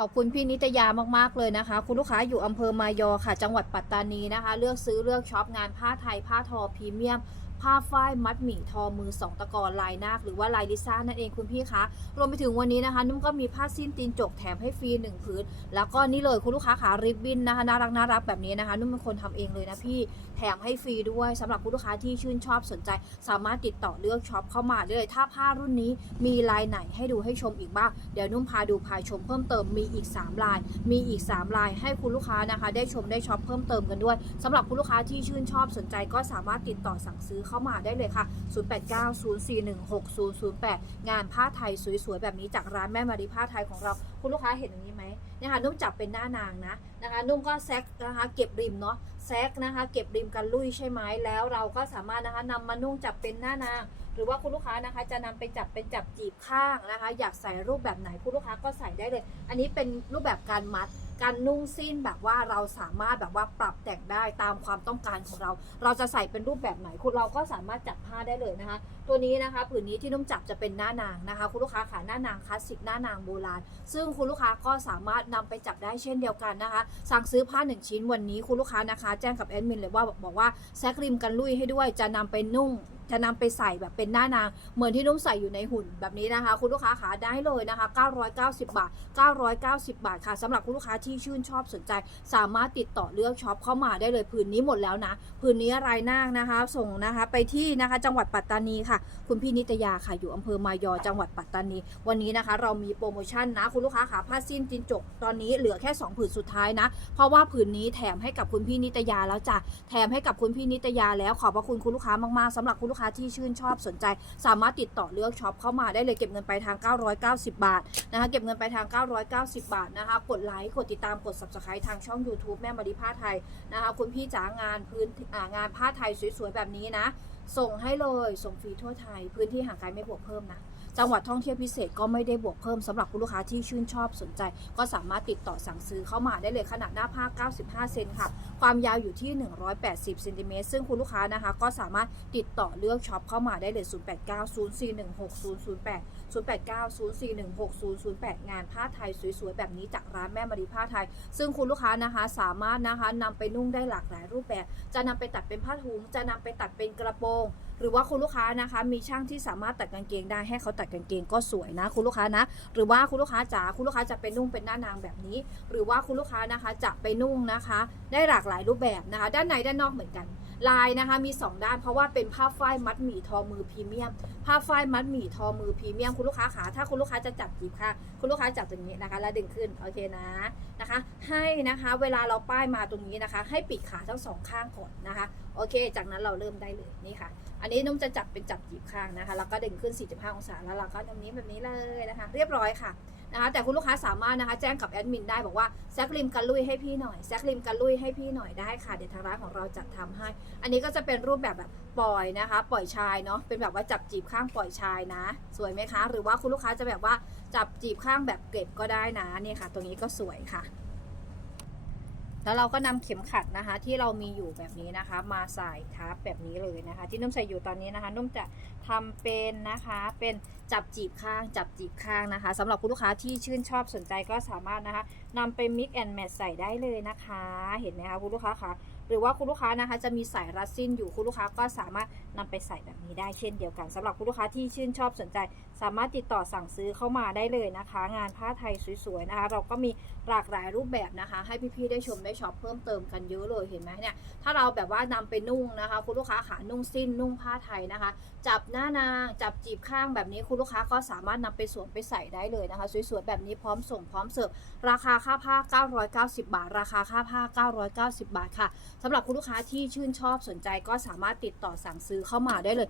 ขอบคุณพี่นิตยามากๆเลยนะคะ คุณลูกค้าอยู่อำเภอมายอค่ะ จังหวัดปัตตานีนะคะ เลือกซื้อเลือกช็อปงานผ้าไทยผ้าทอพรีเมียม ผ้าฝ้ายมัดหมี่ทอมือสองตะกอนลายนาคหรือว่าลายลิซ่านั่นเองคุณพี่คะรวมไปถึงวันนี้นะคะ นุ่มก็มีผ้าสิ้นตีนจกแถมให้ฟรีหนึ่งผืนแล้วก็นี่เลยคุณลูกค้าขาริบบิ้นนะคะน่ารักน่ารักแบบนี้นะคะ นุ่มเป็นคนทำเองเลยนะพี่แถมให้ฟรีด้วยสำหรับคุณลูกค้าที่ชื่นชอบสนใจ สามารถติดต่อเลือกช็อปเข้ามาได้เลยถ้าผ้ารุ่นนี้มีลายไหนให้ดูให้ชมอีกบ้างเดี๋ยวนุ่มพาดูพาชมเพิ่มเติมมีอีก 3 ลาย มีอีก 3 ลายให้คุณลูกค้านะคะ ได้ชมได้ช็อปเพิ่มเติมกันด้วยสำหรับคุณลูกค้าที่ชื่นชอบสนใจก็สามารถติดต่อสั่งซื้อเข้ามาได้เลยค่ะ 0890416008 งานผ้าไทยสวยๆ แบบนี้จากร้านแม่มารีผ้าไทยของเรา คุณลูกค้าเห็นอย่างนี้ไหมนี่ยค่ะนุ่มจับเป็นหน้านางนะนะคะนุ่มก็แซกนะคะเก็บริมเนาะแซกนะคะเก็บริมกันลุยใช่ไหมแล้วเราก็สามารถนะคะนำมานุ่งจับเป็นหน้านาง หรือว่าคุณลูกค้านะคะจะนำไปจับเป็นจับจีบข้างนะคะ อยากใส่รูปแบบไหนคุณลูกค้าก็ใส่ได้เลย อันนี้เป็นรูปแบบการมัด การนุ่งสิ้นแบบว่าเราสามารถแบบว่าปรับแต่งได้ตามความต้องการของเรา เราจะใส่เป็นรูปแบบไหนคุณเราก็สามารถจัดผ้าได้เลยนะคะ ตัวนี้นะคะผืนนี้ที่นุ่มจับจะเป็นหน้านางนะคะ คุณลูกค้าขาหน้านางคลาสสิกหน้านางโบราณ ซึ่งคุณลูกค้าก็สามารถนำไปจับได้เช่นเดียวกันนะคะ สั่งซื้อผ้าหนึ่งชิ้นวันนี้คุณลูกค้านะคะ แจ้งกับแอดมินเลยว่าบอกว่าแซกริมกันลุยให้ด้วยจะนำไปนุ่งจะนำไปใส่แบบเป็นหน้านาง เหมือนที่นุ่มใส่อยู่ในหุ่นแบบนี้นะคะ คุณลูกค้าขาได้เลยนะคะ 990 บาท 990 บาทค่ะสำหรับคุณลูกค้าที่ชื่นชอบสนใจ สามารถติดต่อเลือกช็อปเข้ามาได้เลยผืนนี้หมดแล้วนะผืนนี้รายนางนะคะ ส่งนะคะไปที่นะคะจังหวัดปัตตานีค่ะคุณพี่นิตยาค่ะอยู่อำเภอมายอจังหวัดปัตตานี วันนี้นะคะ เรามีโปรโมชั่นนะ คุณลูกค้าขาผ้าสิ้นจินจกตอนนี้เหลือแค่ 2 ผืนสุดท้ายนะ เพราะว่าผืนนี้แถมให้กับคุณพี่นิตยาแล้วจ้ะแถมให้กับคุณพี่นิตยาแล้วขอบพระคุณคุณลูกค้ามากๆสำหรับคุณลูกค้าที่ชื่นชอบสนใจ สามารถติดต่อเลือกช็อปเข้ามาได้เลยเก็บเงินไปทาง 990 บาทนะคะเก็บเงินไปทาง 990 บาทนะคะกดไลค์กดติดตามกด subscribe ทางช่อง YouTube แม่มาริผ้าไทยนะคะคุณพี่จ๋างานพื้นงานผ้าไทยสวยๆแบบนี้นะ ส่งให้เลยส่งฟรีทั่วไทย พื้นที่ห่างไกลไม่บวกเพิ่มนะ จังหวัดท่องเที่ยวพิเศษก็ไม่ได้บวกเพิ่มสำหรับคุณลูกค้าที่ชื่นชอบสนใจ ก็สามารถติดต่อสั่งซื้อเข้ามาได้เลยขนาดหน้าผ้า 95 เซนค่ะ ความยาวอยู่ที่ 180เซนติเมตรซึ่งคุณลูกค้านะคะก็สามารถติดต่อเลือกช็อปเข้ามาได้เลย 0890416008 0890416008 งานผ้าไทยสวยๆ แบบนี้จากร้านแม่มารีผ้าไทย ซึ่งคุณลูกค้านะคะสามารถนะคะนำไปนุ่งได้หลากหลายรูปแบบ จะนำไปตัดเป็นผ้าถุงจะนำไปตัดเป็นกระโปรง หรือว่าคุณลูกค้านะคะ มีช่างที่สามารถตัดกางเกงได้ให้เขาตัดกางเกงก็สวยนะ คุณลูกค้านะ หรือว่าคุณลูกค้าจ๋าคุณลูกค้าจะไปนุ่งเป็นหน้านางแบบนี้ หรือว่าคุณลูกค้านะคะจะไปนุ่งนะคะ ได้หลากหลายรูปแบบนะคะ ด้านในด้านนอกเหมือนกันลายนะคะมี 2 ด้านเพราะว่าเป็นผ้าฝ้ายมัดหมี่ทอมือพรีเมียมผ้าฝ้ายมัดหมี่ทอมือพรีเมียมคุณลูกค้าขาถ้าคุณลูกค้าจะจับจีบค่ะ คุณลูกค้าจับตรงนี้นะคะ แล้วดึงขึ้นโอเคนะ นะคะ ให้นะคะเวลาเราป้ายมาตรงนี้นะคะ ให้ปิดขาทั้งสองข้างก่อนนะคะ โอเค จากนั้นเราเริ่มได้เลยนี่ค่ะ อันนี้นุ่มจะจับเป็นจับจีบข้างนะคะ แล้วก็ดึงขึ้น 45 องศาแล้วเราก็ตรงนี้แบบนี้เลยนะคะ เรียบร้อยค่ะ นะคะแต่คุณลูกค้าสามารถนะคะแจ้งกับแอดมินได้บอกว่าแซกริมกันลุยให้พี่หน่อยแซกริมกันลุยให้พี่หน่อยได้ค่ะเดี๋ยวทางร้านของเราจัดทำให้ อันนี้ก็จะเป็นรูปแบบแบบปล่อยนะคะ ปล่อยชายเนาะเป็นแบบว่าจับจีบข้างปล่อยชายนะ สวยไหมคะ หรือว่าคุณลูกค้าจะแบบว่าจับจีบข้างแบบเก็บก็ได้นะเนี่ยค่ะ ตรงนี้ก็สวยค่ะ แล้วเราก็นำเข็มขัดนะคะ ที่เรามีอยู่แบบนี้นะคะ มาใส่ทับแบบนี้เลยนะคะ ที่นุ่มใส่อยู่ตอนนี้นะคะนุ่มจะทำเป็นนะคะเป็นจับจีบข้างจับจีบข้างนะคะสำหรับคุณลูกค้าที่ชื่นชอบสนใจก็สามารถนะคะนำไป mix and match ใส่ได้เลยนะคะ เห็นไหมคะคุณลูกค้าคะหรือว่าคุณลูกค้านะคะจะมีสายรัดสิ้นอยู่คุณลูกค้าก็สามารถนำไปใส่แบบนี้ได้เช่นเดียวกันสำหรับคุณลูกค้าที่ชื่นชอบสนใจ สามารถติดต่อสั่งซื้อเข้ามาได้เลยนะคะ งานผ้าไทยสวยๆนะคะ เราก็มีหลากหลายรูปแบบนะคะ ให้พี่ๆได้ชมได้ช็อปเพิ่มเติมกันเยอะเลยเห็นไหมเนี่ยถ้าเราแบบว่านำไปนุ่งนะคะ คุณลูกค้าขานุ่งสิ้นนุ่งผ้าไทยนะคะ จับหน้านาง จับจีบข้างแบบนี้คุณลูกค้าก็สามารถนำไปสวมไปใส่ได้เลยนะคะ สวยๆแบบนี้พร้อมส่งพร้อมเสิร์ฟราคาค่าผ้า 990 บาท ราคาค่าผ้า 990 บาทค่ะสำหรับคุณลูกค้าที่ชื่นชอบสนใจก็สามารถติดต่อสั่งซื้อเข้ามาได้เลย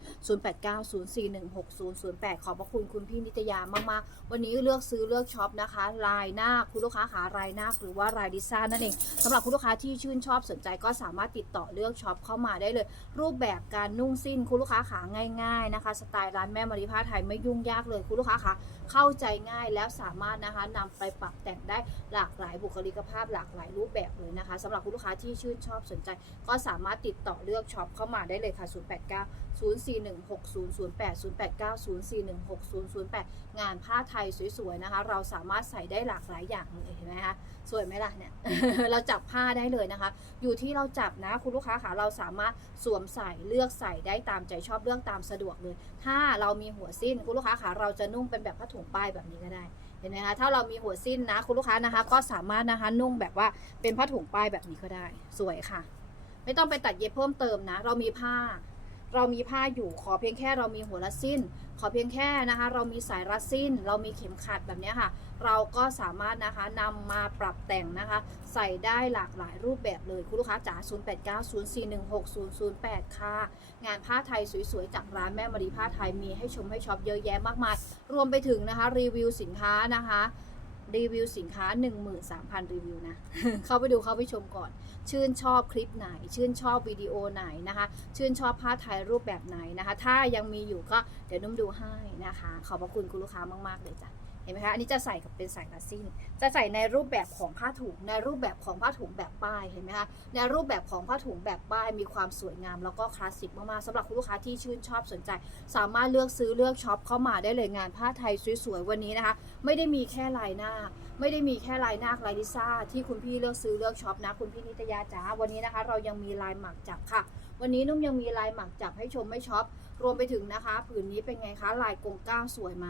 0890416008 ขอบพระคุณคุณพี่นิตยามากๆ วันนี้เลือกซื้อเลือกช็อปนะคะลายหน้าคุณลูกค้าขารายหน้าหรือว่าลายดิซ่านั่นเองสำหรับคุณลูกค้าที่ชื่นชอบสนใจก็สามารถติดต่อเลือกช็อปเข้ามาได้เลย รูปแบบการนุ่งสิ้นคุณลูกค้าขาง่าย ๆนะคะ สไตล์ร้านแม่มาริผ้าไทยไม่ยุ่งยากเลยคุณลูกค้าขาเข้าใจง่ายแล้วสามารถนะคะนำไปปรับแต่งได้หลากหลายบุคลิกภาพหลากหลายรูปแบบเลยนะคะสำหรับคุณลูกค้าที่ชื่นชอบสนใจ ก็สามารถติดต่อเลือกช็อปเข้ามาได้เลยค่ะ 089 0416008 089 0416008 งานผ้าไทยสวยๆนะคะ เราสามารถใส่ได้หลากหลายอย่างเลยเห็นไหมคะสวยไหมล่ะเนี่ยเราจับผ้าได้เลยนะคะ อยู่ที่เราจับนะคุณลูกค้าค่ะเราสามารถสวมใส่เลือกใส่ได้ตามใจชอบเลือกตามสะดวกเลย ถ้าเรามีหัวสิ้นคุณลูกค้าค่ะเราจะนุ่งเป็นแบบผ้าถุงป้ายแบบนี้ก็ได้เห็นไหมคะถ้าเรามีหัวสิ้นนะคุณลูกค้านะคะ ก็สามารถนะคะนุ่งแบบว่าเป็นผ้าถุงป้ายแบบนี้ก็ได้ สวยค่ะ ไม่ต้องไปตัดเย็บเพิ่มเติมนะ เรามีผ้า เรามีผ้าอยู่ขอเพียงแค่เรามีหัวรัดสิ้น ขอเพียงแค่นะคะ เรามีสายรัดสิ้น เรามีเข็มขัดแบบนี้ค่ะ เราก็สามารถนะคะนำมาปรับแต่งนะคะ ใส่ได้หลากหลายรูปแบบเลยคุณลูกค้าจ๋า0890416008 ค่ะ งานผ้าไทยสวยๆ จากร้านแม่มารีผ้าไทยมีให้ชมให้ช็อปเยอะแยะมากมายรวมไปถึงนะคะรีวิวสินค้านะคะ รีวิวสินค้า 13,000 รีวิวนะ เข้าไปดูเข้าไปชมก่อน ชื่นชอบคลิปไหน ชื่นชอบวิดีโอไหนนะคะ ชื่นชอบผ้าไทยรูปแบบไหนนะคะ ถ้ายังมีอยู่ก็เดี๋ยวนุ่มดูให้นะคะ ขอบพระคุณคุณลูกค้ามาก ๆ เลยจ้ะ ห็นไหมคะ อันนี้จะใส่กับเป็นสายรัดสิ้น จะใส่ในรูปแบบของผ้าถุง ในรูปแบบของผ้าถุงแบบป้าย เห็นไหมคะ ในรูปแบบของผ้าถุงแบบป้าย มีความสวยงาม แล้วก็คลาสสิกมากๆสำหรับคุณลูกค้าที่ชื่นชอบสนใจ สามารถเลือกซื้อเลือกช็อปเข้ามาได้เลยงานผ้าไทยสวยๆวันนี้นะคะ ไม่ได้มีแค่ลายหน้า ไม่ได้มีแค่ลายนาคลายลิซ่าที่คุณพี่เลือกซื้อเลือกช็อปนะ คุณพี่นิตยาจ้า วันนี้นะคะ เรายังมีลายหมักจับค่ะ วันนี้นุ่มยังมีลายหมักจับให้ชมไม่ช็อป รวมไปถึงนะคะ ผืนนี้เป็นไงคะ ลายกงก้าวสวยไหม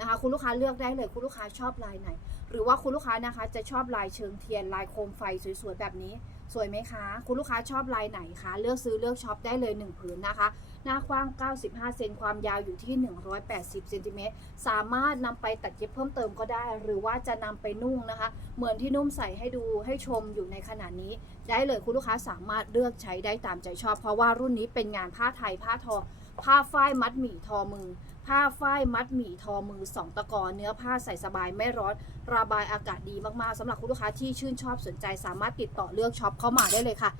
นะคะ คุณลูกค้าเลือกได้เลย คุณลูกค้าชอบลายไหน หรือว่าคุณลูกค้านะคะจะชอบลายเชิงเทียนลายโคมไฟสวยๆแบบนี้ สวยไหมคะ คุณลูกค้าชอบลายไหนคะ เลือกซื้อเลือกช็อปได้เลย 1 ผืนนะคะ หน้ากว้าง 95 เซนความยาวอยู่ที่ 180เซนติเมตรสามารถนำไปตัดเย็บเพิ่มเติมก็ได้ หรือว่าจะนำไปนุ่งนะคะ เหมือนที่นุ่มใส่ให้ดูให้ชมอยู่ในขณะนี้ ได้เลยคุณลูกค้าสามารถเลือกใช้ได้ตามใจชอบ เพราะว่ารุ่นนี้เป็นงานผ้าไทยผ้าทอผ้าฝ้ายมัดหมี่ทอมือ ผ้าฝ้ายมัดหมี่ทอมือสองตะกอนเนื้อผ้าใส่สบายไม่ร้อน ระบายอากาศดีมากๆสำหรับคุณลูกค้าที่ชื่นชอบสนใจสามารถติดต่อเลือกช็อปเข้ามาได้เลยค่ะ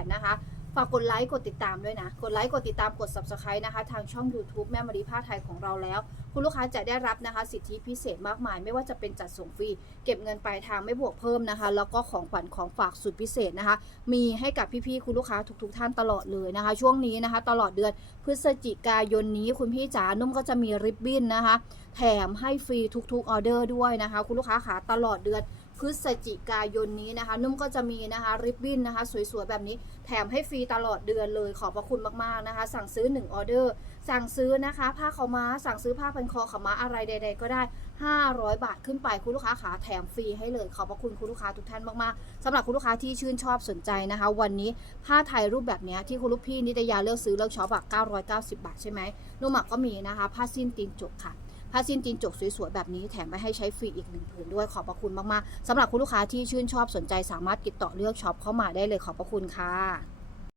0890416008 นะคะ ฝากกดไลค์กดติดตามด้วยนะ กดไลค์กดติดตามกด subscribe นะคะ ทางช่อง YouTube แม่มารีผ้าไทยของเราแล้ว คุณลูกค้าจะได้รับนะคะ สิทธิพิเศษมากมาย ไม่ว่าจะเป็นจัดส่งฟรี เก็บเงินปลายทางไม่บวกเพิ่มนะคะ แล้วก็ของขวัญของฝากสุดพิเศษนะคะ มีให้กับพี่ๆคุณลูกค้าทุกๆ ท่านตลอดเลยนะคะ ช่วงนี้นะคะ ตลอดเดือนพฤศจิกายนนี้คุณพี่จ๋านุ่มก็จะมีริบบิ้นนะคะ แถมให้ฟรีทุกๆออเดอร์ด้วยนะคะ คุณลูกค้าขาตลอดเดือน พฤศจิกายนนี้นะคะ นุ่มก็จะมีนะคะริบบิ้นนะคะ สวยๆ แบบนี้แถมให้ฟรีตลอดเดือนเลยขอบพระคุณมากๆนะคะ สั่งซื้อ 1 ออเดอร์ สั่งซื้อนะคะ ผ้าขาวม้า สั่งซื้อผ้าพันคอขาวม้าอะไรใด ๆ ก็ได้ 500 บาทขึ้นไปคุณลูกค้าขาแถมฟรีให้เลยขอบพระคุณคุณลูกค้าทุกท่านมากๆสำหรับคุณลูกค้าที่ชื่นชอบสนใจนะคะ วันนี้ผ้าไทยรูปแบบเนี้ยที่คุณลูกพี่นิตยาเลือกซื้อเลือกช็อปอะ990 บาทใช่ไหมนุ่มก็มีนะคะ ผ้าสิ้นตีนจกค่ะ ผ้าสิ้นจีนจกสวยๆ แบบนี้แถมไปให้ใช้ฟรีอีกหนึ่งผืนด้วยขอบพระคุณมากๆสำหรับคุณลูกค้าที่ชื่นชอบสนใจสามารถติดต่อเลือกช็อปเข้ามาได้เลยขอบพระคุณค่ะ